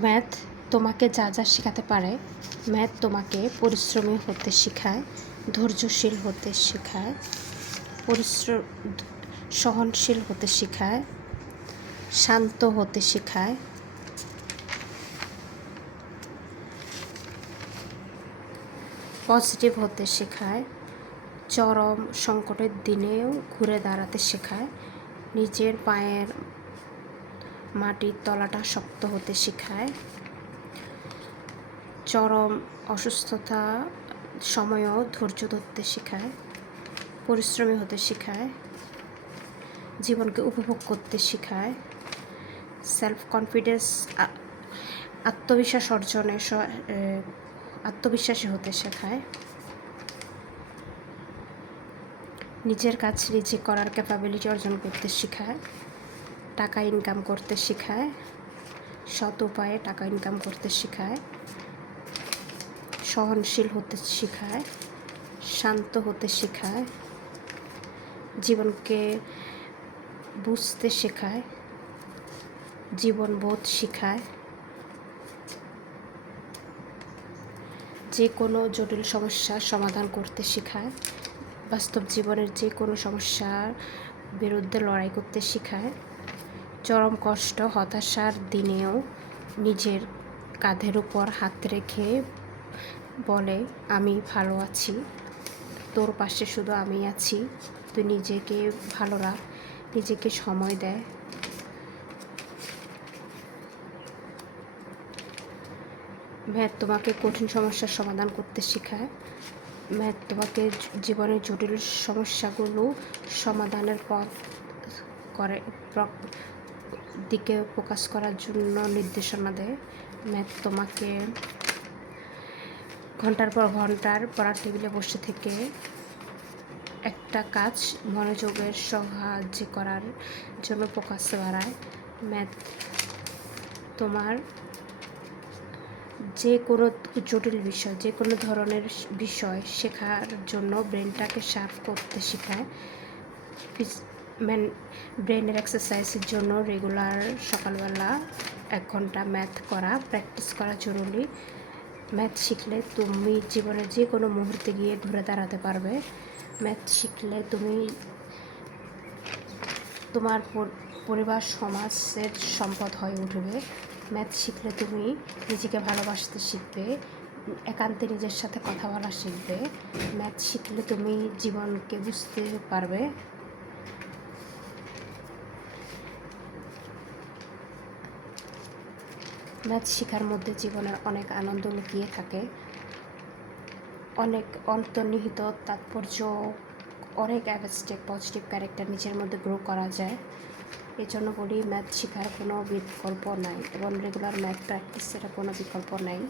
Math তোমাকে যা যা শেখাতে পারে, ম্যাথ তোমাকে পরিশ্রমী হতে শেখায়, ধৈর্যশীল হতে শেখায়, সহনশীল হতে শেখায়, শান্ত হতে শেখায়, পজিটিভ হতে শেখায়, চরম সংকটের দিনেও ঘুরে দাঁড়াতে শেখায়, নিজের পায়ের মাটির তলাটা শক্ত হতে শেখায়, চরম অসুস্থতা সময়ও ধৈর্য ধরতে শেখায়, পরিশ্রমী হতে শেখায়, জীবনকে উপভোগ করতে শেখায়, সেলফ কনফিডেন্স আত্মবিশ্বাস অর্জনে আত্মবিশ্বাসী হতে শেখায়, নিজের কাজ নিজে করার ক্যাপাবিলিটি অর্জন করতে শেখায়, টাকা ইনকাম করতে শেখায়, সৎ উপায়ে টাকা ইনকাম করতে শেখায়, সহনশীল হতে শেখায়, শান্ত হতে শেখায়, জীবনকে বুঝতে শেখায়, জীবনবোধ শেখায়, যে কোনো জটিল সমস্যার সমাধান করতে শেখায়, বাস্তব জীবনের যে কোনো সমস্যার বিরুদ্ধে লড়াই করতে শেখায়, চরম কষ্ট হতাশার দিনেও নিজের কাঁধের উপর হাত রেখে বলে, আমি ভালো আছি, তোর পাশে শুধু আমি আছি, তুই নিজেকে ভালো রাখ, নিজেকে সময় দেয়। ম্যাথ তোমাকে কঠিন সমস্যার সমাধান করতে শেখায়, ম্যাথ তোমাকে জীবনের জটিল সমস্যাগুলো সমাধানের পথ দিকে ফোকাস করার জন্য নির্দেশনা দেয়। ম্যাথ তোমাকে ঘন্টার পর ঘন্টার পড়ার টেবিলে বসে থেকে একটা কাজ মনোযোগের সাহায্য করার জন্য ফোকাস বাড়ায়। ম্যাথ তোমার যে কোনো জটিল বিষয়, যে কোনো ধরনের বিষয় শেখার জন্য ব্রেনটাকে শার্প করতে শেখায়। ব্রেনের এক্সারসাইজের জন্য রেগুলার সকালবেলা 1 ঘন্টা ম্যাথ প্র্যাকটিস করা জরুরি। ম্যাথ শিখলে তুমি জীবনে যে কোনো মুহূর্তে গিয়ে ঘুরে দাঁড়াতে পারবে। ম্যাথ শিখলে তুমি তোমার পরিবার সমাজের সম্পদ হয়ে উঠবে। ম্যাথ শিখলে তুমি নিজেকে ভালোবাসতে শিখবে, একান্তে নিজের সাথে কথা বলা শিখবে। ম্যাথ শিখলে তুমি জীবনকে বুঝতে পারবে। ম্যাথ শেখার মধ্যে জীবনের অনেক আনন্দ লুকিয়ে থাকে, অনেক অন্তর্নিহিত তাৎপর্য, অনেক অ্যাবস্ট্রাক্ট পজিটিভ ক্যারেক্টার নিজের মধ্যে গ্রো করা যায়। এই জন্য বলি ম্যাথ শেখার কোনো বিকল্প নাই এবং রেগুলার ম্যাথ প্র্যাকটিসের কোনো বিকল্প নাই।